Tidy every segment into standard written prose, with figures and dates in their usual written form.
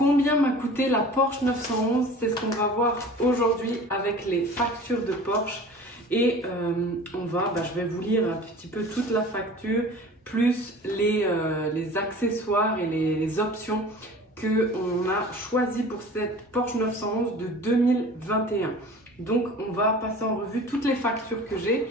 Combien m'a coûté la Porsche 911? C'est ce qu'on va voir aujourd'hui avec les factures de Porsche. Et je vais vous lire un petit peu toute la facture, plus les accessoires et les options qu'on a choisi pour cette Porsche 911 de 2021. Donc on va passer en revue toutes les factures que j'ai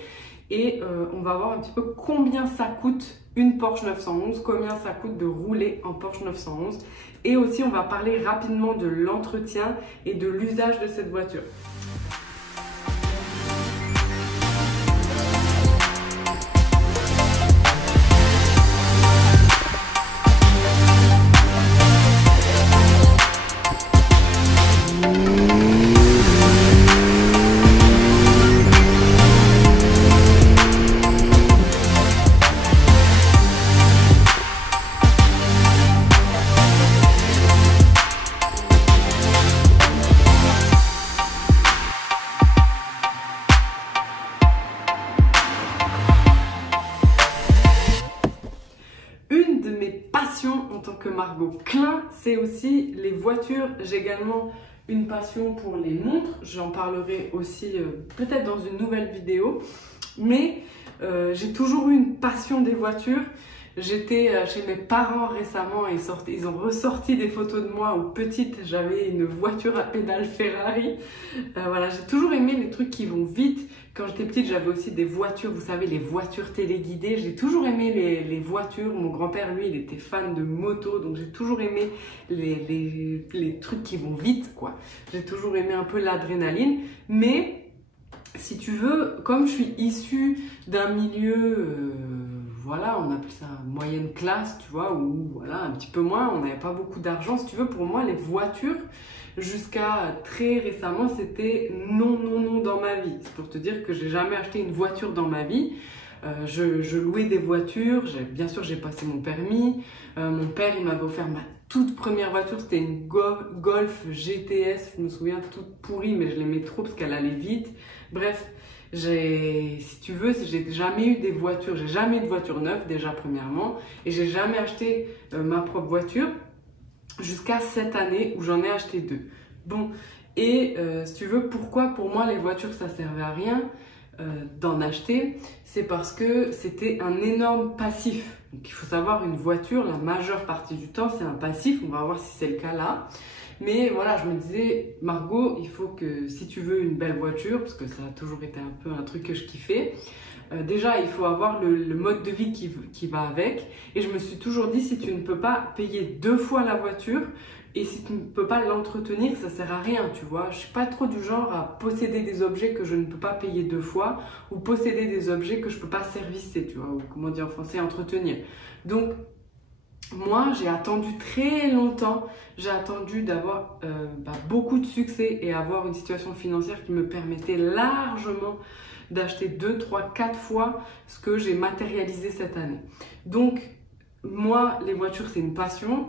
et on va voir un petit peu combien ça coûte une Porsche 911, combien ça coûte de rouler en Porsche 911. Et aussi on va parler rapidement de l'entretien et de l'usage de cette voiture. En tant que Margot Klein, c'est aussi les voitures. J'ai également une passion pour les montres. J'en parlerai aussi peut-être dans une nouvelle vidéo. Mais j'ai toujours eu une passion des voitures. J'étais chez mes parents récemment et ils ont ressorti des photos de moi où petite, j'avais une voiture à pédale Ferrari. Voilà, j'ai toujours aimé les trucs qui vont vite. Quand j'étais petite, j'avais aussi des voitures, vous savez, les voitures téléguidées. J'ai toujours aimé les voitures. Mon grand-père, lui, il était fan de moto, donc j'ai toujours aimé les trucs qui vont vite, quoi. J'ai toujours aimé un peu l'adrénaline. Mais, si tu veux, comme je suis issue d'un milieu... voilà, on appelle ça moyenne classe, tu vois, ou voilà, un petit peu moins, on n'avait pas beaucoup d'argent. Si tu veux, pour moi, les voitures, jusqu'à très récemment, c'était non dans ma vie. C'est pour te dire que j'ai jamais acheté une voiture dans ma vie. Je louais des voitures, bien sûr, j'ai passé mon permis. Mon père, il m'avait offert ma toute première voiture, c'était une Golf GTS, je me souviens, toute pourrie, mais je l'aimais trop parce qu'elle allait vite. Bref. Si tu veux, j'ai jamais eu des voitures, j'ai jamais eu de voiture neuve déjà premièrement, et j'ai jamais acheté ma propre voiture jusqu'à cette année où j'en ai acheté deux. Bon, et si tu veux, pourquoi pour moi les voitures ça servait à rien d'en acheter, c'est parce que c'était un énorme passif. Donc il faut savoir, une voiture, la majeure partie du temps c'est un passif, on va voir si c'est le cas là. Mais voilà, je me disais, Margot, il faut que si tu veux une belle voiture, parce que ça a toujours été un peu un truc que je kiffais, déjà il faut avoir le mode de vie qui va avec. Et je me suis toujours dit, si tu ne peux pas payer deux fois la voiture, et si tu ne peux pas l'entretenir, ça sert à rien, tu vois. Je suis pas trop du genre à posséder des objets que je ne peux pas payer deux fois, ou posséder des objets que je peux pas servicer, tu vois, ou comment dire en français, entretenir. Donc, moi, j'ai attendu très longtemps, j'ai attendu d'avoir beaucoup de succès et avoir une situation financière qui me permettait largement d'acheter 2, 3, 4 fois ce que j'ai matérialisé cette année. Donc, moi, les voitures, c'est une passion,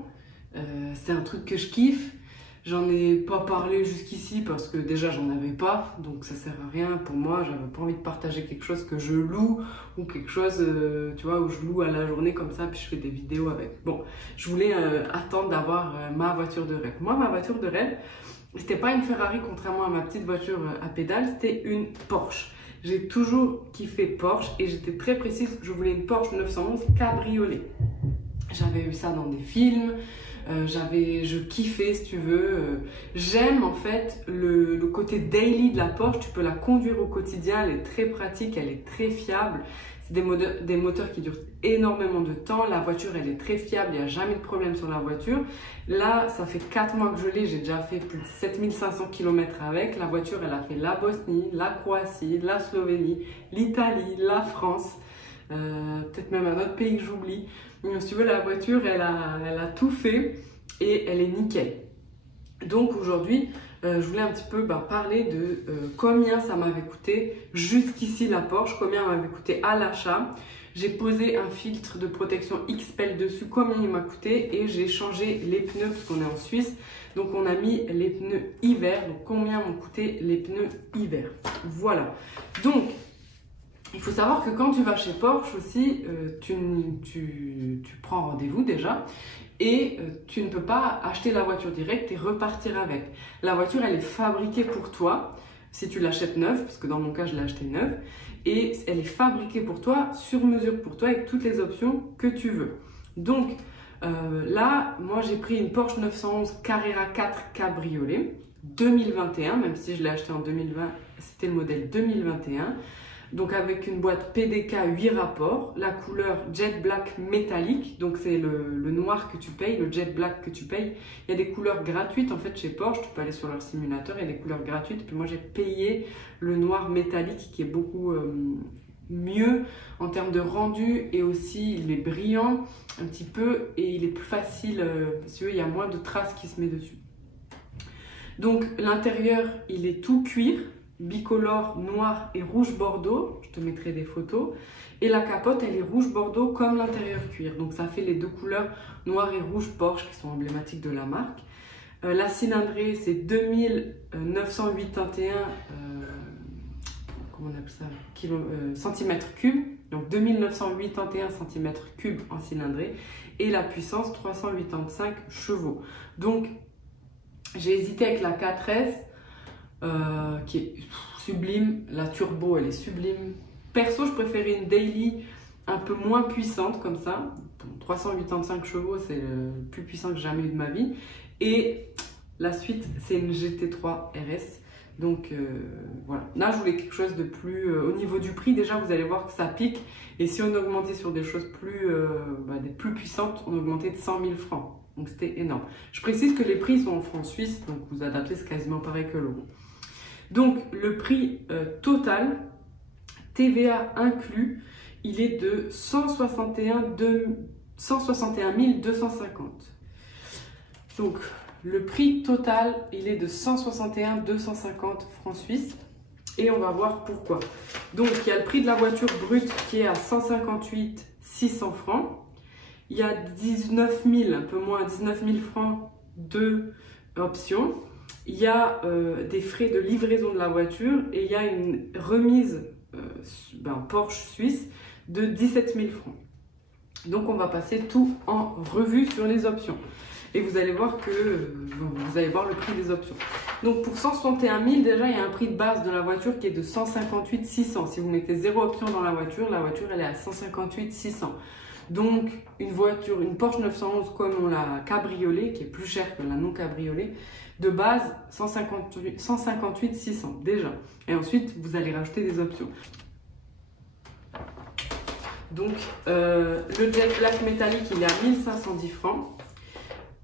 c'est un truc que je kiffe. J'en ai pas parlé jusqu'ici parce que déjà j'en avais pas, donc ça sert à rien pour moi. J'avais pas envie de partager quelque chose que je loue ou quelque chose, tu vois, où je loue à la journée comme ça, puis je fais des vidéos avec. Bon, je voulais attendre d'avoir ma voiture de rêve. Moi, ma voiture de rêve, c'était pas une Ferrari contrairement à ma petite voiture à pédale, c'était une Porsche. J'ai toujours kiffé Porsche et j'étais très précise, je voulais une Porsche 911 cabriolet. J'avais eu ça dans des films. Je kiffais, si tu veux. J'aime en fait le côté daily de la Porsche. Tu peux la conduire au quotidien, elle est très pratique, elle est très fiable. C'est des moteurs qui durent énormément de temps. La voiture, elle est très fiable, il n'y a jamais de problème sur la voiture. Là, ça fait 4 mois que je l'ai, j'ai déjà fait plus de 7500 km avec. La voiture, elle a fait la Bosnie, la Croatie, la Slovénie, l'Italie, la France, peut-être même un autre pays que j'oublie. Si tu veux, la voiture, elle a tout fait et elle est nickel. Donc aujourd'hui, je voulais un petit peu parler de combien ça m'avait coûté jusqu'ici la Porsche, combien elle m'avait coûté à l'achat. J'ai posé un filtre de protection XPEL dessus, combien il m'a coûté, et j'ai changé les pneus parce qu'on est en Suisse. Donc on a mis les pneus hiver, donc combien m'ont coûté les pneus hiver. Voilà. Donc, il faut savoir que quand tu vas chez Porsche aussi, tu prends rendez-vous déjà et tu ne peux pas acheter la voiture directe et repartir avec. La voiture, elle est fabriquée pour toi, si tu l'achètes neuve, parce que dans mon cas, je l'ai acheté neuve, et elle est fabriquée pour toi, sur mesure pour toi, avec toutes les options que tu veux. Donc là, moi, j'ai pris une Porsche 911 Carrera 4 Cabriolet 2021, même si je l'ai acheté en 2020, c'était le modèle 2021. Donc avec une boîte PDK 8 rapports, la couleur Jet Black métallique, donc c'est le noir que tu payes, le Jet Black que tu payes. Il y a des couleurs gratuites en fait chez Porsche, tu peux aller sur leur simulateur, il y a des couleurs gratuites. Puis moi j'ai payé le noir métallique qui est beaucoup mieux en termes de rendu et aussi il est brillant un petit peu et il est plus facile, parce qu'il y a moins de traces qui se met dessus. Donc l'intérieur il est tout cuir, bicolore noir et rouge bordeaux, je te mettrai des photos, et la capote elle est rouge bordeaux comme l'intérieur cuir, donc ça fait les deux couleurs noir et rouge Porsche qui sont emblématiques de la marque. La cylindrée c'est 2981 comment on appelle ça, centimètres cubes, donc 2981 cm3 en cylindrée, et la puissance 385 chevaux. Donc j'ai hésité avec la 4S qui est sublime, la turbo elle est sublime. Perso je préférais une daily un peu moins puissante comme ça, 385 chevaux c'est le plus puissant que j'ai jamais eu de ma vie, et la suite c'est une GT3 RS. Donc voilà, là je voulais quelque chose de plus, au niveau du prix déjà vous allez voir que ça pique, et si on augmentait sur des choses plus, des plus puissantes, on augmentait de 100 000 francs, donc c'était énorme. Je précise que les prix sont en francs suisses, donc vous adaptez, c'est quasiment pareil que l'euro. Donc le prix total, TVA inclus, il est de 161 250. Donc le prix total, il est de 161 250 francs suisses. Et on va voir pourquoi. Donc il y a le prix de la voiture brute qui est à 158 600 francs. Il y a 19 000, un peu moins, 19 000 francs de options. Il y a des frais de livraison de la voiture et il y a une remise Porsche suisse de 17 000 francs. Donc on va passer tout en revue sur les options. Et vous allez voir que vous allez voir le prix des options. Donc pour 161 000, déjà il y a un prix de base de la voiture qui est de 158 600. Si vous mettez 0 option dans la voiture elle est à 158 600. Donc une voiture, une Porsche 911 comme la cabriolet, qui est plus chère que la non cabriolet, de base 158 600 déjà. Et ensuite vous allez rajouter des options. Donc le Jet Black métallique il est à 1510 francs.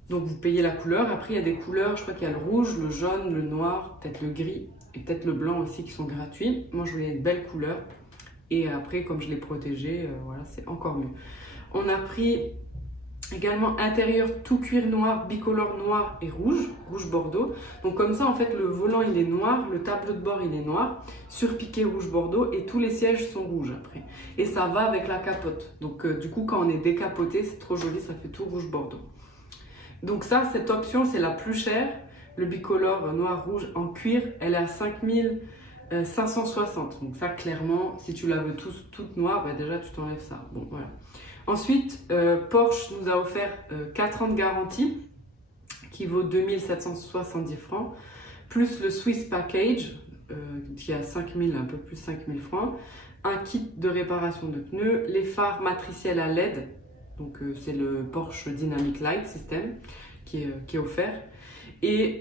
Donc vous payez la couleur. Après il y a des couleurs, je crois qu'il y a le rouge, le jaune, le noir, peut-être le gris et peut-être le blanc aussi qui sont gratuits. Moi je voulais une belle couleur. Et après comme je l'ai protégé, voilà, c'est encore mieux. On a pris également intérieur tout cuir noir, bicolore noir et rouge, rouge bordeaux. Donc comme ça en fait le volant il est noir, le tableau de bord il est noir, surpiqué rouge bordeaux et tous les sièges sont rouges après. Et ça va avec la capote. Donc du coup quand on est décapoté c'est trop joli, ça fait tout rouge bordeaux. Donc ça, cette option c'est la plus chère. Le bicolore noir-rouge en cuir, elle est à 5560. Donc ça clairement, si tu la veux toute noire, bah déjà tu t'enlèves ça. Bon voilà. Ensuite, Porsche nous a offert 4 ans de garantie qui vaut 2770 francs, plus le Swiss Package qui est à 5000, un peu plus 5000 francs, un kit de réparation de pneus, les phares matriciels à LED, donc c'est le Porsche Dynamic Light System qui est offert, et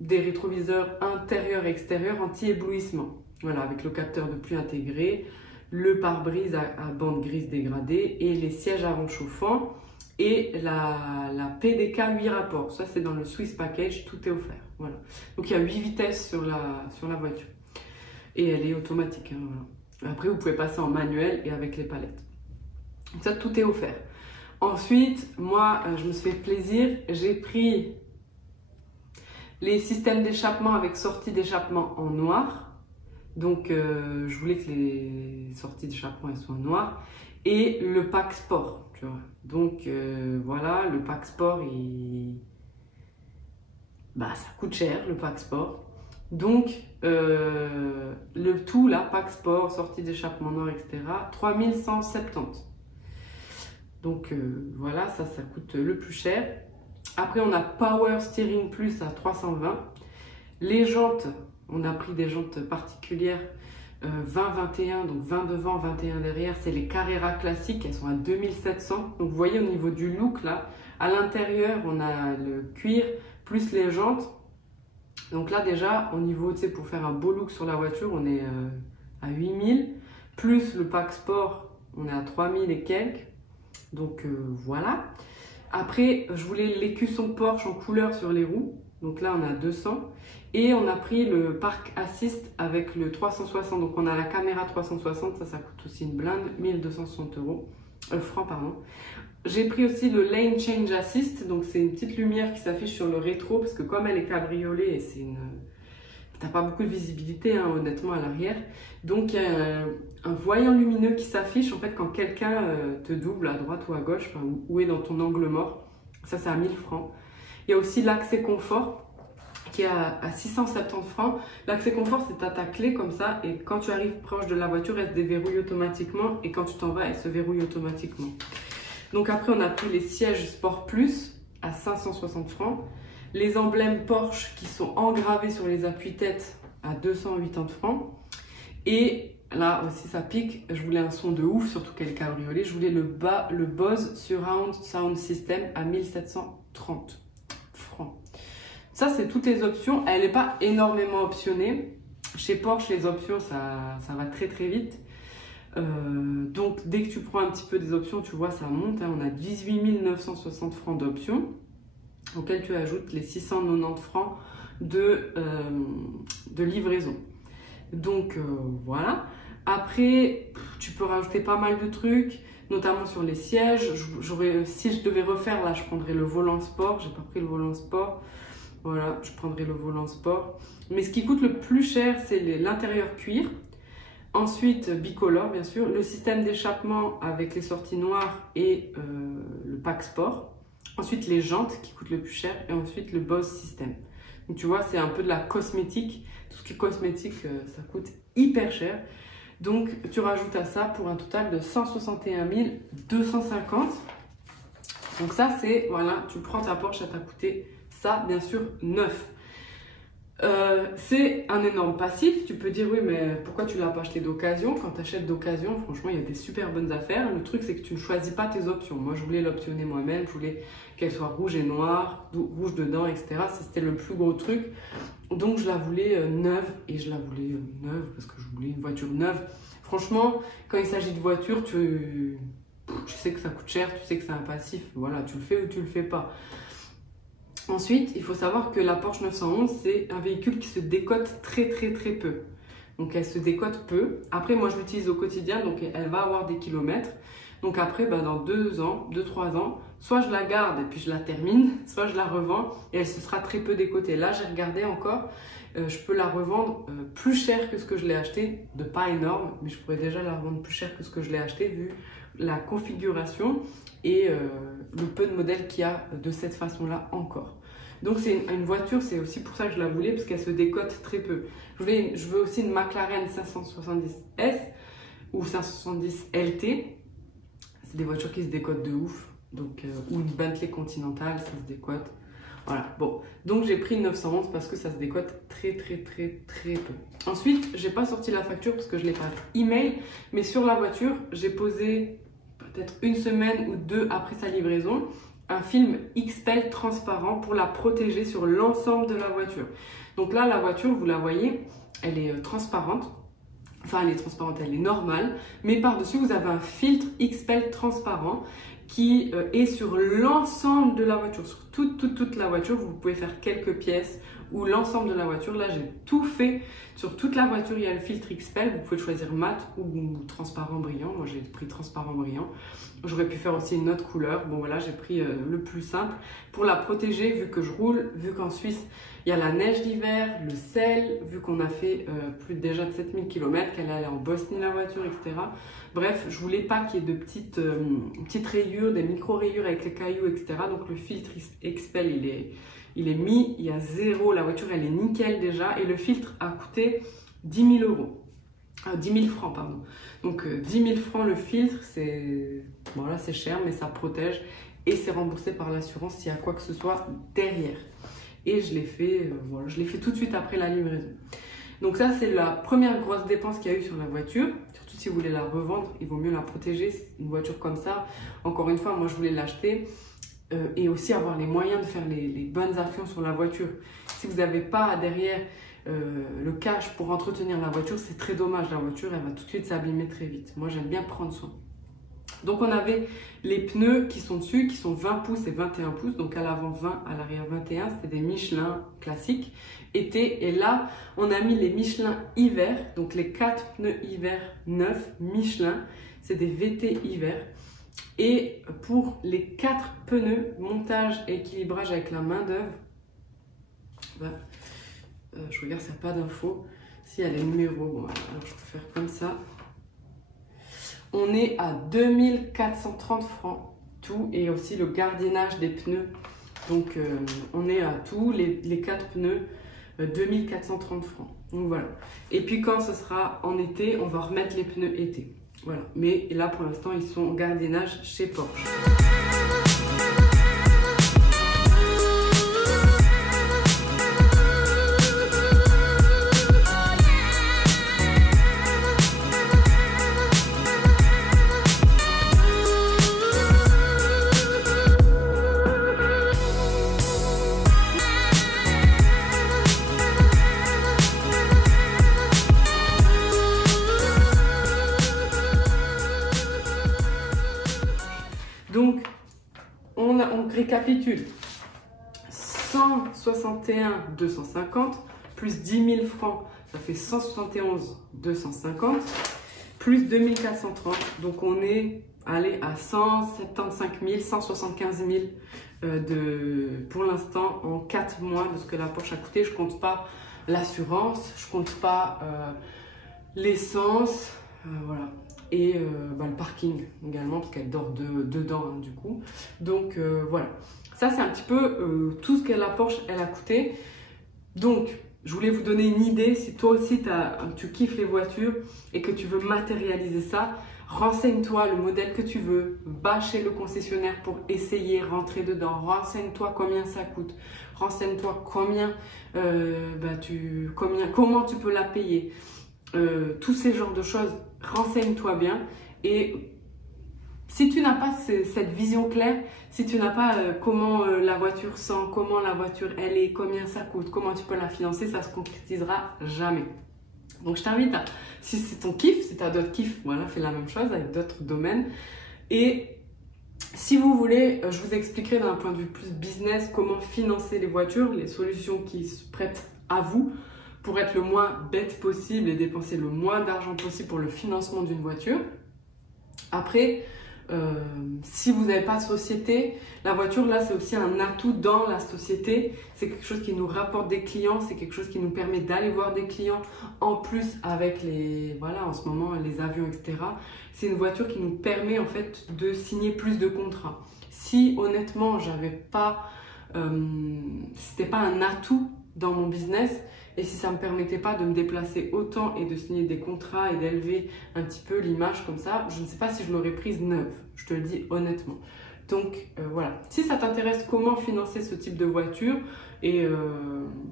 des rétroviseurs intérieurs et extérieurs anti-éblouissement, voilà, avec le capteur de pluie intégré, le pare-brise à bande grise dégradée et les sièges avant chauffants et la PDK 8 rapports. Ça c'est dans le Swiss Package, tout est offert. Voilà. Donc il y a 8 vitesses sur la voiture et elle est automatique. Hein, voilà. Après vous pouvez passer en manuel et avec les palettes. Donc ça tout est offert. Ensuite moi je me suis fait plaisir, j'ai pris les systèmes d'échappement avec sortie d'échappement en noir. Donc je voulais que les sorties d'échappement soient noires, et le pack sport, tu vois. Donc voilà, le pack sport ça coûte cher, le pack sport. Donc le tout là, pack sport, sortie d'échappement noir, etc., 3170. Donc voilà, ça coûte le plus cher. Après, on a Power Steering Plus à 320. Les jantes, on a pris des jantes particulières 20-21, donc 20 devant, 21 derrière. C'est les Carrera classiques, elles sont à 2700. Donc vous voyez au niveau du look là, à l'intérieur, on a le cuir plus les jantes. Donc là déjà, au niveau, tu sais, pour faire un beau look sur la voiture, on est à 8000. Plus le pack sport, on est à 3000 et quelques. Donc voilà. Après, je voulais l'écusson Porsche en couleur sur les roues. Donc là, on a 200. Et on a pris le Park Assist avec le 360. Donc on a la caméra 360. Ça coûte aussi une blinde. 1260 francs, pardon. J'ai pris aussi le Lane Change Assist. Donc c'est une petite lumière qui s'affiche sur le rétro. Parce que comme elle est cabriolet, et c'est une... T'as pas beaucoup de visibilité, hein, honnêtement, à l'arrière. Donc, il y a un voyant lumineux qui s'affiche en fait quand quelqu'un te double à droite ou à gauche, enfin, ou est dans ton angle mort. Ça, c'est à 1000 francs. Il y a aussi l'accès confort qui est à 670 francs. L'accès confort, c'est à ta clé comme ça. Et quand tu arrives proche de la voiture, elle se déverrouille automatiquement. Et quand tu t'en vas, elle se verrouille automatiquement. Donc, après, on a pris les sièges Sport Plus à 560 francs. Les emblèmes Porsche qui sont engravés sur les appuis-têtes à 280 francs. Et là aussi ça pique, je voulais un son de ouf, surtout qu'elle est cabriolet. Je voulais le Bose Surround Sound System à 1730 francs. Ça c'est toutes les options, elle n'est pas énormément optionnée. Chez Porsche les options ça va très très vite. Donc dès que tu prends un petit peu des options, tu vois ça monte, hein. On a 18 960 francs d'options, auxquels tu ajoutes les 690 francs de livraison. Donc voilà. Après, tu peux rajouter pas mal de trucs, notamment sur les sièges. Si je devais refaire, là, je prendrais le volant sport. J'ai pas pris le volant sport. Voilà, je prendrais le volant sport. Mais ce qui coûte le plus cher, c'est l'intérieur cuir. Ensuite, bicolore, bien sûr. Le système d'échappement avec les sorties noires et le pack sport. Ensuite, les jantes qui coûtent le plus cher. Et ensuite, le Bose System. Donc, tu vois, c'est un peu de la cosmétique. Tout ce qui est cosmétique, ça coûte hyper cher. Donc, tu rajoutes à ça pour un total de 161 250. Donc ça, c'est, voilà, tu prends ta Porsche, ça t'a coûté ça, bien sûr, neuf. C'est un énorme passif. Tu peux dire, oui, mais pourquoi tu ne l'as pas acheté d'occasion? Quand tu achètes d'occasion, franchement, il y a des super bonnes affaires. Le truc, c'est que tu ne choisis pas tes options. Moi, je voulais l'optionner moi-même. Je voulais qu'elle soit rouge et noire, rouge dedans, etc. C'était le plus gros truc. Donc, je la voulais neuve. Et je la voulais neuve parce que je voulais une voiture neuve. Franchement, quand il s'agit de voiture, tu sais que ça coûte cher, tu sais que c'est un passif. Voilà, tu le fais ou tu le fais pas. Ensuite, il faut savoir que la Porsche 911, c'est un véhicule qui se décote très peu. Donc elle se décote peu. Après, moi je l'utilise au quotidien, donc elle va avoir des kilomètres. Donc après, dans 2-3 ans, soit je la garde et puis je la termine, soit je la revends et elle se sera très peu décotée. Là, j'ai regardé encore, je peux la revendre plus cher que ce que je l'ai acheté, de pas énorme, mais je pourrais déjà la revendre plus cher que ce que je l'ai acheté vu la configuration et le peu de modèles qu'il y a de cette façon-là encore. Donc c'est une voiture, c'est aussi pour ça que je la voulais, parce qu'elle se décote très peu. Je veux aussi une McLaren 570S ou 570 LT. C'est des voitures qui se décotent de ouf. Donc, ou une Bentley Continental, ça se décote. Voilà, bon. Donc j'ai pris une 911 parce que ça se décote très peu. Ensuite, j'ai pas sorti la facture parce que je l'ai pas email, mais sur la voiture, j'ai posé peut-être une semaine ou deux après sa livraison, un film XPEL transparent pour la protéger sur l'ensemble de la voiture. Donc là, la voiture, vous la voyez, elle est transparente. Enfin, elle est transparente, elle est normale. Mais par-dessus, vous avez un filtre XPEL transparent qui est sur l'ensemble de la voiture. Sur toute la voiture, vous pouvez faire quelques pièces ou l'ensemble de la voiture. Là, j'ai tout fait. Sur toute la voiture, il y a le filtre XPEL. Vous pouvez choisir mat ou transparent brillant. Moi, j'ai pris transparent brillant. J'aurais pu faire aussi une autre couleur. Bon, voilà, j'ai pris le plus simple pour la protéger, vu que je roule, vu qu'en Suisse, il y a la neige d'hiver, le sel, vu qu'on a fait plus déjà de 7000 km, qu'elle allait en Bosnie, la voiture, etc. Bref, je voulais pas qu'il y ait de petites rayures, des micro-rayures avec les cailloux, etc. Donc, le filtre XPEL, il est mis, il y a zéro, la voiture elle est nickel déjà et le filtre a coûté 10 000 €. 10 000 francs, pardon. Donc 10 000 francs le filtre, c'est voilà, c'est cher, mais ça protège et c'est remboursé par l'assurance s'il y a quoi que ce soit derrière. Et je l'ai fait, voilà, je l'ai fait tout de suite après la livraison. Donc ça, c'est la première grosse dépense qu'il y a eu sur la voiture. Surtout si vous voulez la revendre, il vaut mieux la protéger. Une voiture comme ça, encore une fois, moi je voulais l'acheter et aussi avoir les moyens de faire les bonnes actions sur la voiture. Si vous n'avez pas derrière le cash pour entretenir la voiture, c'est très dommage. La voiture, elle va tout de suite s'abîmer très vite. Moi, j'aime bien prendre soin. Donc, on avait les pneus qui sont dessus, qui sont 20 pouces et 21 pouces. Donc, à l'avant 20, à l'arrière 21. C'était des Michelin classiques, été. Et là, on a mis les Michelin hiver. Donc, les 4 pneus hiver neufs Michelin. C'est des VT hiver. Et pour les 4 pneus, montage et équilibrage avec la main d'œuvre, je regarde s'il n'y a pas d'infos. S'il y a les numéros, bon, alors je peux faire comme ça. On est à 2430 francs tout et aussi le gardiennage des pneus. Donc on est à tout, les 4 pneus, 2430 francs. Donc voilà. Et puis quand ce sera en été, on va remettre les pneus été. Voilà. Mais là pour l'instant, ils sont en gardiennage chez Porsche. Donc, on récapitule 161 250 plus 10 000 francs, ça fait 171 250 plus 2430. Donc, on est allé à 175 000, 175 000 pour l'instant en 4 mois de ce que la Porsche a coûté. Je ne compte pas l'assurance, je ne compte pas l'essence, voilà. Et le parking également parce qu'elle dort dedans hein, du coup. Donc voilà, ça c'est un petit peu tout ce que la Porsche elle a coûté. Donc je voulais vous donner une idée, si toi aussi tu kiffes les voitures et que tu veux matérialiser ça, renseigne-toi le modèle que tu veux, va chez le concessionnaire pour essayer, rentrer dedans, renseigne-toi combien ça coûte, renseigne-toi comment tu peux la payer, tous ces genres de choses. Renseigne-toi bien et si tu n'as pas cette vision claire, si tu n'as pas comment la voiture sent, comment la voiture elle est, combien ça coûte, comment tu peux la financer, ça se concrétisera jamais. Donc je t'invite à, si c'est ton kiff, si tu as d'autres kiffs, voilà, fais la même chose avec d'autres domaines. Et si vous voulez, je vous expliquerai d'un point de vue plus business comment financer les voitures, les solutions qui se prêtent à vous, pour être le moins bête possible et dépenser le moins d'argent possible pour le financement d'une voiture. Après, si vous n'avez pas de société, la voiture là c'est aussi un atout dans la société. C'est quelque chose qui nous rapporte des clients, c'est quelque chose qui nous permet d'aller voir des clients. En plus avec en ce moment les avions etc. C'est une voiture qui nous permet en fait de signer plus de contrats. Si honnêtement c'était pas un atout dans mon business, et si ça ne me permettait pas de me déplacer autant et de signer des contrats et d'élever un petit peu l'image comme ça, je ne sais pas si je l'aurais prise neuve, je te le dis honnêtement. Donc voilà, si ça t'intéresse comment financer ce type de voiture et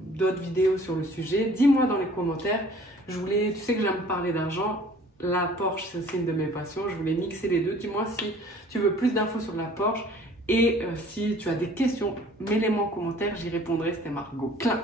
d'autres vidéos sur le sujet, dis-moi dans les commentaires. Tu sais que j'aime parler d'argent, la Porsche c'est aussi une de mes passions, je voulais mixer les deux. Dis-moi si tu veux plus d'infos sur la Porsche et si tu as des questions, mets-les moi en commentaire, j'y répondrai. C'était Margot Klein.